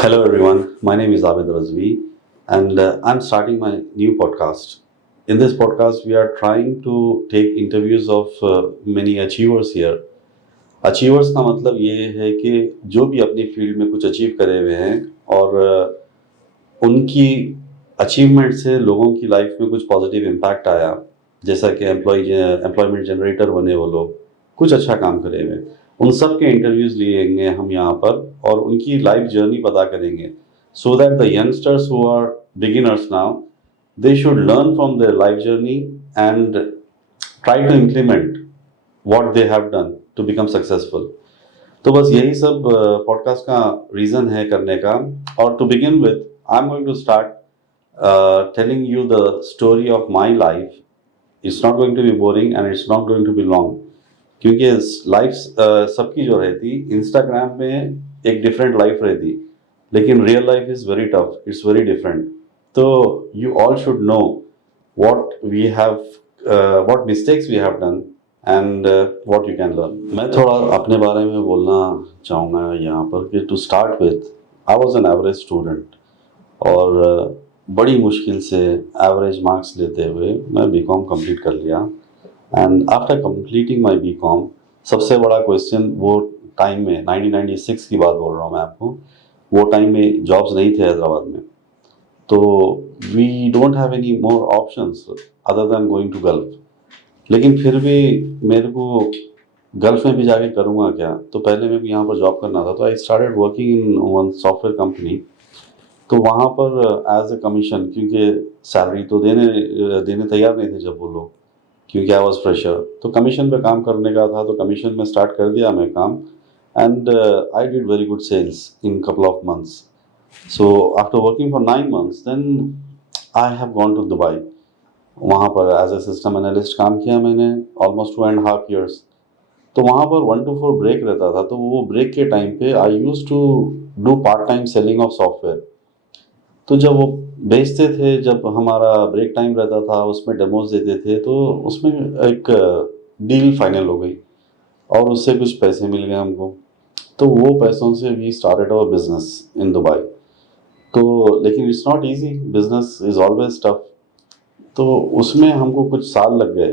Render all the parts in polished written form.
Hello, everyone. My name is Abid Razvi, and I'm starting my new podcast. In this podcast, we are trying to take interviews of many achievers here. Achievers का मतलब ये है कि जो भी अपनी field में कुछ अचीव करे हुए हैं और उनकी अचीवमेंट से लोगों की लाइफ में कुछ पॉजिटिव इम्पैक्ट आया, जैसा कि एम्प्लॉयमेंट जनरेटर बने वो लोग, कुछ अच्छा काम करे हुए, उन सब के इंटरव्यूज लिएंगे हम यहाँ पर और उनकी लाइफ जर्नी पता करेंगे, so that the youngsters who are beginners now they should learn from their life journey and try to implement what they have done to become successful. तो बस यही सब पॉडकास्ट का रीज़न है करने का। और to begin with I am going to start telling you the story of my life. It's not going to be boring and it's not going to be long, क्योंकि लाइफ सबकी जो रहती Instagram में एक डिफरेंट लाइफ रहती, लेकिन real life is very tough, it's very different. तो you all should know what we have what mistakes we have done and what you can learn। मैं थोड़ा अपने बारे में बोलना चाहूँगा यहाँ पर कि to start with I was an average student और बड़ी मुश्किल से एवरेज मार्क्स लेते हुए मैं बीकॉम कंप्लीट कर लिया। And after completing my BCom सबसे बड़ा क्वेश्चन वो टाइम में 1996 की बात बोल रहा हूँ मैं आपको, वो टाइम में जॉब्स नहीं थे हैदराबाद में, तो we don't have any more options other than going to Gulf. लेकिन फिर भी मेरे को गल्फ में भी जाके करूँगा क्या, तो पहले मैं भी यहाँ पर जॉब करना था, तो I started working in one software company. तो वहाँ पर एज ए कमीशन, क्योंकि सैलरी तो देने देने तैयार नहीं थे जब वो लोग, क्योंकि आई वॉज फ्रेशर, तो कमीशन पे काम करने का था, तो कमीशन में स्टार्ट कर दिया मैं काम। And I did very good sales in couple of months. So after working for 9 months then I have gone to Dubai. वहाँ पर एज ए सिस्टम एनालिस्ट काम किया मैंने ऑलमोस्ट 2.5 years। तो वहाँ पर 1 to 4 ब्रेक रहता था, तो वो ब्रेक के टाइम पे I use to do part time selling of software. तो जब वो बेचते थे, जब हमारा ब्रेक टाइम रहता था उसमें डेमोज देते थे, तो उसमें एक डील फाइनल हो गई और उससे कुछ पैसे मिल गए हमको। तो वो पैसों से we started our business in Dubai. तो लेकिन it's not easy, business is always tough. तो उसमें हमको कुछ साल लग गए,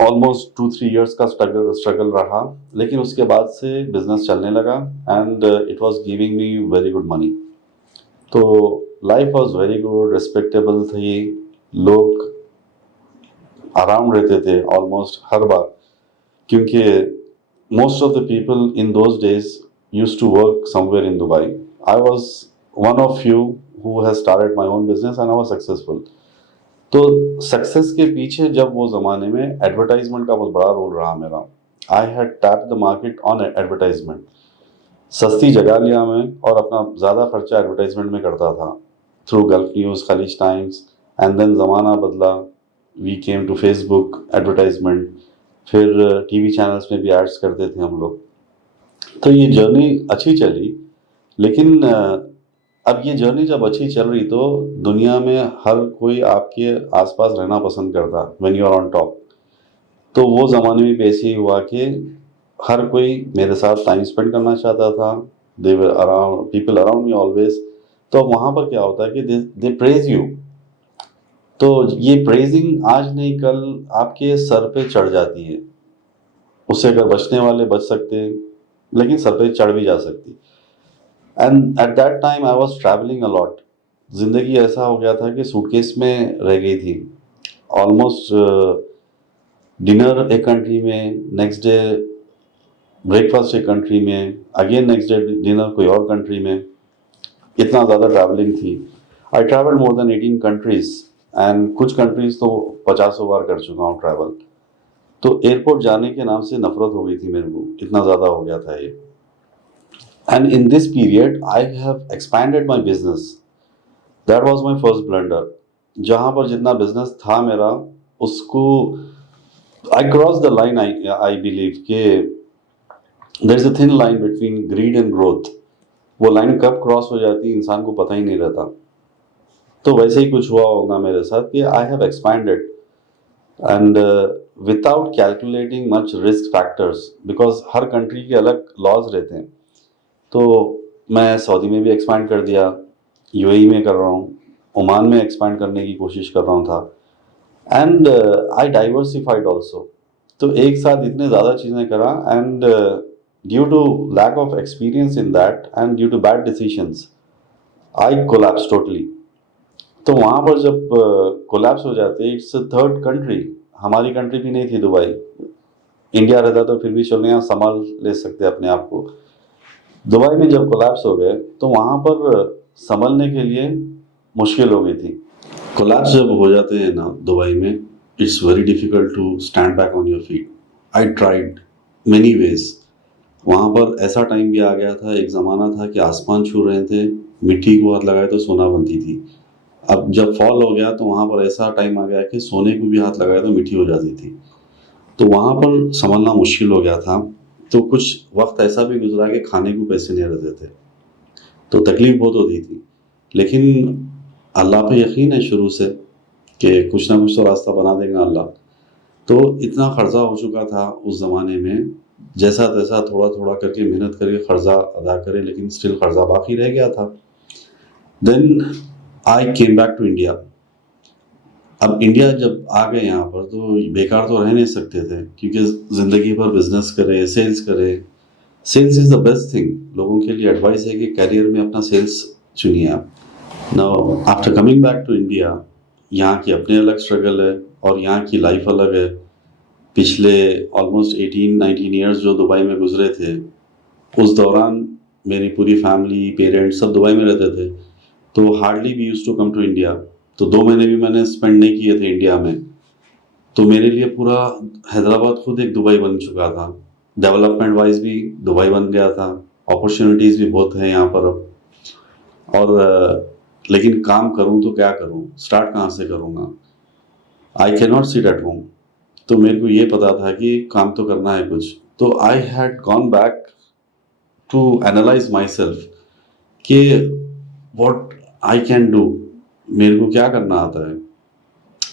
ऑलमोस्ट 2-3 years का स्ट्रगल रहा, लेकिन उसके बाद से बिजनेस चलने लगा and it was giving me very good money. तो life was very good, respectable थी, लोग अराउंड रहते थे ऑलमोस्ट हर बार, क्योंकि most of the people in those days use to work somewhere in Dubai. I was one of few who has started my own business and I was successful. तो success के पीछे जब वो ज़माने में एडवर्टाइजमेंट का बहुत बड़ा रोल रहा मेरा। I had tap the market on advertisement. सस्ती जगह लिया मैं और अपना ज़्यादा खर्चा एडवर्टाइजमेंट में करता था through Gulf News, Khaleej Times. And then ज़माना बदला, we came to Facebook advertisement, फिर टीवी चैनल्स में भी एड्स करते थे हम लोग। तो ये जर्नी अच्छी चली, लेकिन अब ये जर्नी जब अच्छी चल रही तो दुनिया में हर कोई आपके आसपास रहना पसंद करता when you are on top. तो वो ज़माने में भी ऐसे ही हुआ कि हर कोई मेरे साथ टाइम स्पेंड करना चाहता था। They were around, people around me always. तो अब वहाँ पर क्या होता है कि दे प्रेज यू। तो ये प्रेजिंग आज नहीं कल आपके सर पे चढ़ जाती है। उससे अगर बचने वाले बच सकते हैं, लेकिन सर पे चढ़ भी जा सकती। And at that time I was travelling a lot. ज़िंदगी ऐसा हो गया था कि सूटकेस में रह गई थी। ऑलमोस्ट डिनर एक कंट्री में, नेक्स्ट डे ब्रेकफास्ट एक कंट्री में, अगेन नेक्स्ट डे डिनर कोई और कंट्री में, इतना ज़्यादा ट्रैवलिंग थी। I travel more than 18 countries and कुछ कंट्रीज तो 50 बार कर चुका हूँ ट्रैवल। तो एयरपोर्ट जाने के नाम से नफरत हो गई थी मेरे को, इतना ज़्यादा हो गया था ये। And in this period I have expanded my business. That was my first blunder. जहाँ पर जितना बिजनेस था मेरा, उसको I cross the line. I believe कि there is a thin line between greed and growth. वो लाइन कब cross हो जाती है इंसान को पता ही नहीं रहता। तो वैसे ही कुछ हुआ होगा मेरे साथ कि आई have expanded and without calculating much risk factors, because her country के अलग लॉज रहते हैं। तो मैं सऊदी में भी एक्सपैंड कर दिया, यूएई में कर रहा हूँ, ओमान में एक्सपैंड करने की कोशिश कर रहा हूँ था। And I diversified also. तो एक साथ इतने ज़्यादा चीज़ें करा, and due to lack of experience in that and due to bad decisions I collapse totally. तो वहाँ पर जब कोलैप्स हो जाते, इट्स थर्ड कंट्री, हमारी कंट्री भी नहीं थी दुबई। इंडिया रहता तो फिर भी चलो यहाँ संभाल ले सकते अपने आप को। दुबई में जब कोलैप्स हो गए तो वहाँ पर संभलने के लिए मुश्किल हो गई थी। कोलैप्स जब हो जाते हैं ना दुबई में, it's very difficult to stand back on your feet. I tried many ways. वहाँ पर ऐसा टाइम भी आ गया था, एक ज़माना था कि आसमान छू रहे थे, मिट्टी को हाथ लगाए तो सोना बनती थी। अब जब फॉल हो गया तो वहाँ पर ऐसा टाइम आ गया कि सोने को भी हाथ लगाया तो मिट्टी हो जाती थी। तो वहाँ पर संभलना मुश्किल हो गया था। तो कुछ वक्त ऐसा भी गुजरा कि खाने को पैसे नहीं रहते थे, तो तकलीफ बहुत होती थी। लेकिन अल्लाह पे यकीन है शुरू से कि कुछ ना कुछ तो रास्ता बना देगा अल्लाह। तो इतना क़र्ज़ा हो चुका था उस ज़माने में, जैसा तैसा थोड़ा थोड़ा करके मेहनत करके क़र्ज़ा अदा करे, लेकिन स्टिल क़र्ज़ा बाकी रह गया था। Then I came back to India. अब इंडिया जब आ गए यहाँ पर तो बेकार तो रह नहीं सकते थे, क्योंकि ज़िंदगी भर बिजनेस करे, सेल्स करे। Sales is the best thing. लोगों के लिए एडवाइस है कि करियर में अपना सेल्स चुनिए आप। Now after coming back to India, यहाँ की अपने अलग स्ट्रगल है और यहाँ की लाइफ अलग है। पिछले ऑलमोस्ट 18-19 ईयर्स जो दुबई में गुजरे थे, उस दौरान मेरी पूरी फैमिली, पेरेंट्स सब दुबई में रहते थे। तो hardly we use to come to India. तो 2 महीने भी मैंने स्पेंड नहीं किए थे इंडिया में। तो मेरे लिए पूरा हैदराबाद खुद एक दुबई बन चुका था। डेवलपमेंट वाइज भी दुबई बन गया था, अपॉर्चुनिटीज़ भी बहुत हैं यहाँ पर अब। और लेकिन काम करूँ तो क्या करूँ, स्टार्ट कहाँ से करूँगा? I can not sit at home. तो मेरे को ये पता था कि काम तो करना है कुछ। तो I had gone back to analyse myself कि वॉट आई कैन डू, मेरे को क्या करना आता है।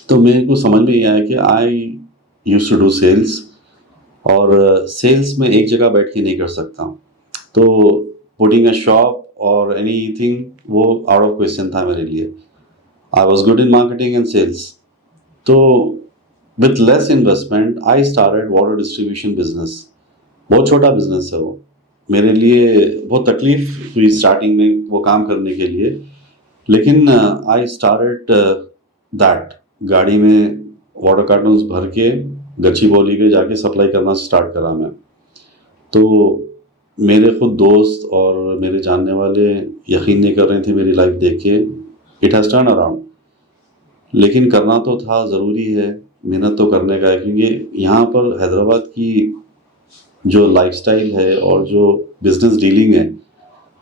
तो मेरे को समझ में ये आया कि I use to do sales, और सेल्स में एक जगह बैठ के नहीं कर सकता। तो पुटिंग अ शॉप और एनीथिंग वो आउट ऑफ क्वेश्चन था मेरे लिए। I was good in marketing and sales. तो with less investment I started water distribution business. बहुत छोटा बिजनेस है वो। मेरे लिए बहुत तकलीफ हुई स्टार्टिंग में वो काम करने के लिए, लेकिन आई स्टार्टेड दैट। गाड़ी में वाटर कार्टन्स भर के गच्चीबौली के जाके सप्लाई करना स्टार्ट करा मैं। तो मेरे खुद दोस्त और मेरे जानने वाले यकीन नहीं कर रहे थे मेरी लाइफ देख के। It has turn around. लेकिन करना तो था, ज़रूरी है, मेहनत तो करने का है, क्योंकि यहाँ पर हैदराबाद की जो लाइफस्टाइल है और जो बिज़नेस डीलिंग है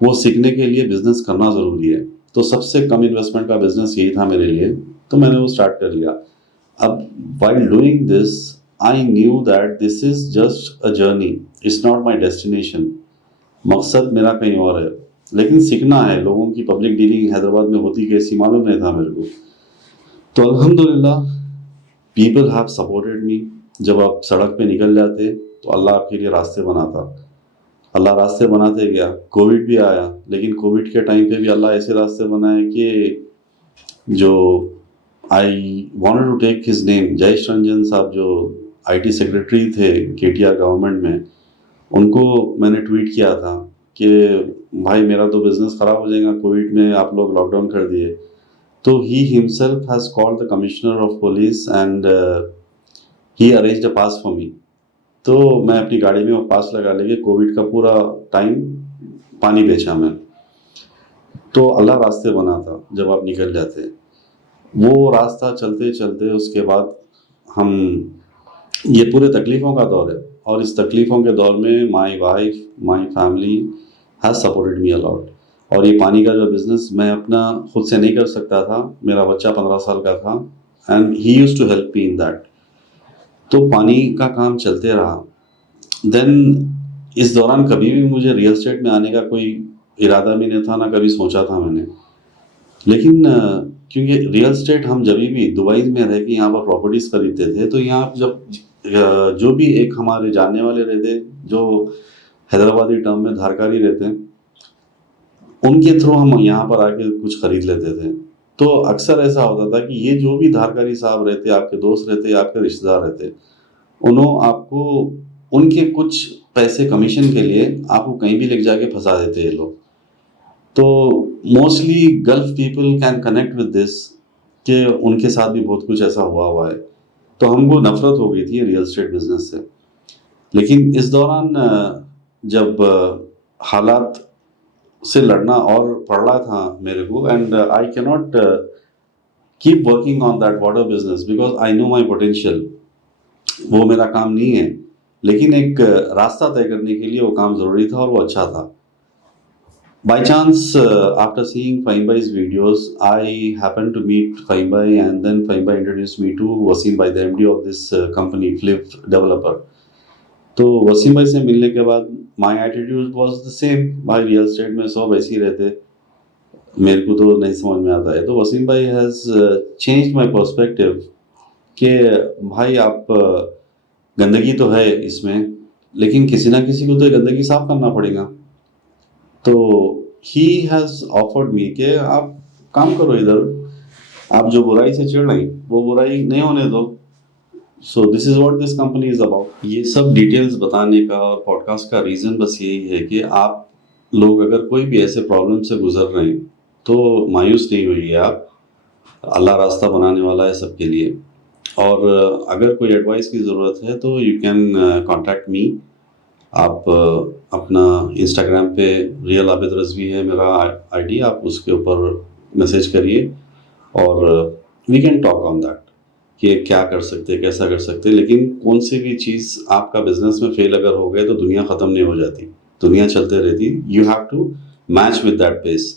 वो सीखने के लिए बिज़नेस करना ज़रूरी है। तो सबसे कम इन्वेस्टमेंट का बिज़नेस यही था मेरे लिए, तो मैंने वो स्टार्ट कर लिया। अब while doing this, I knew that this is just a journey. It's not my destination. मकसद मेरा कहीं और है, लेकिन सीखना है। लोगों की पब्लिक डीलिंग हैदराबाद में होती कैसी मालूम नहीं था मेरे को। तो अल्हम्दुलिल्लाह पीपल हैव सपोर्टेड मी। जब आप सड़क पे निकल जाते तो अल्लाह आपके लिए रास्ते बनाता। अल्लाह रास्ते बनाते गया। कोविड भी आया, लेकिन कोविड के टाइम पे भी अल्लाह ऐसे रास्ते बनाए कि जो I wanted to take his name, Jayesh Ranjan साहब जो आईटी सेक्रेटरी थे केटीआर गवर्नमेंट में, उनको मैंने ट्वीट किया था कि भाई मेरा तो बिज़नेस ख़राब हो जाएगा, कोविड में आप लोग लॉकडाउन कर दिए। तो he himself has called the commissioner of police and he arranged a pass for me. तो मैं अपनी गाड़ी में वो पास लगा लेके कोविड का पूरा टाइम पानी बेचा मैं। तो अल्लाह रास्ते बनाता जब आप निकल जाते। वो रास्ता चलते चलते उसके बाद हम, ये पूरे तकलीफ़ों का दौर है, और इस तकलीफ़ों के दौर में my wife, my family has supported me a lot. और ये पानी का जो बिज़नेस मैं अपना खुद से नहीं कर सकता था, मेरा बच्चा 15 साल का था and he used to help me in that. तो पानी का काम चलते रहा। देन इस दौरान कभी भी मुझे रियल एस्टेट में आने का कोई इरादा भी नहीं था, ना कभी सोचा था मैंने। लेकिन क्योंकि रियल एस्टेट हम जब भी दुबई में रह के यहाँ पर प्रॉपर्टीज़ खरीदते थे, तो यहाँ जब जो भी एक हमारे जानने वाले रहते, जो हैदराबादी टर्म में धारकारी रहते हैं, उनके थ्रू हम यहाँ पर आके कुछ खरीद लेते थे। तो अक्सर ऐसा होता था कि ये जो भी धारकारी साहब रहते, आपके दोस्त रहते, आपके रिश्तेदार रहते, उन्होंने आपको उनके कुछ पैसे कमीशन के लिए आपको कहीं भी ले जाके फंसा देते ये लोग। तो mostly gulf people can connect with this, कि उनके साथ भी बहुत कुछ ऐसा हुआ है। तो हमको नफरत हो गई थी रियल एस्टेट बिजनेस से। लेकिन इस दौरान जब हालात से लड़ना और पड़ रहा था मेरे को, and I can not keep working on that water business because I know my potential, वो मेरा काम नहीं है। लेकिन एक रास्ता तय करने के लिए वो काम ज़रूरी था और वो अच्छा था। By chance, after seeing Fahim videos, I happened to meet Fahim and then Fahim introduced me to Wasim Bhai, the MD of this company, Flip Developer. तो वसीम भाई से मिलने के बाद my attitude was the same. भाई real estate में सब ऐसे ही रहते, मेरे को तो नहीं समझ में आता है। तो वसीम भाई हैज़ चेंज माई पर्सपेक्टिव कि भाई आप गंदगी तो है इसमें, लेकिन किसी ना किसी को तो गंदगी साफ करना पड़ेगा। तो ही हैज़ ऑफर्ड मी कि आप काम करो इधर, आप जो बुराई से चिढ़ रही वो बुराई नहीं होने दो। So this is what this company is about. ये सब डिटेल्स बताने का और पॉडकास्ट का रीज़न बस यही है कि आप लोग अगर कोई भी ऐसे प्रॉब्लम से गुजर रहे हैं तो मायूस नहीं होइए आप, अल्लाह रास्ता बनाने वाला है सबके लिए। और अगर कोई एडवाइस की ज़रूरत है तो यू कैन कॉन्टैक्ट मी। आप अपना इंस्टाग्राम पे रियल आबिद रज़वी है मेरा आईडी, आप उसके ऊपर मैसेज करिए और we can talk on that कि क्या कर सकते हैं, कैसा कर सकते हैं। लेकिन कौन सी भी चीज़ आपका बिजनेस में फेल अगर हो गए तो दुनिया ख़त्म नहीं हो जाती, दुनिया चलते रहती। You have to match with that pace.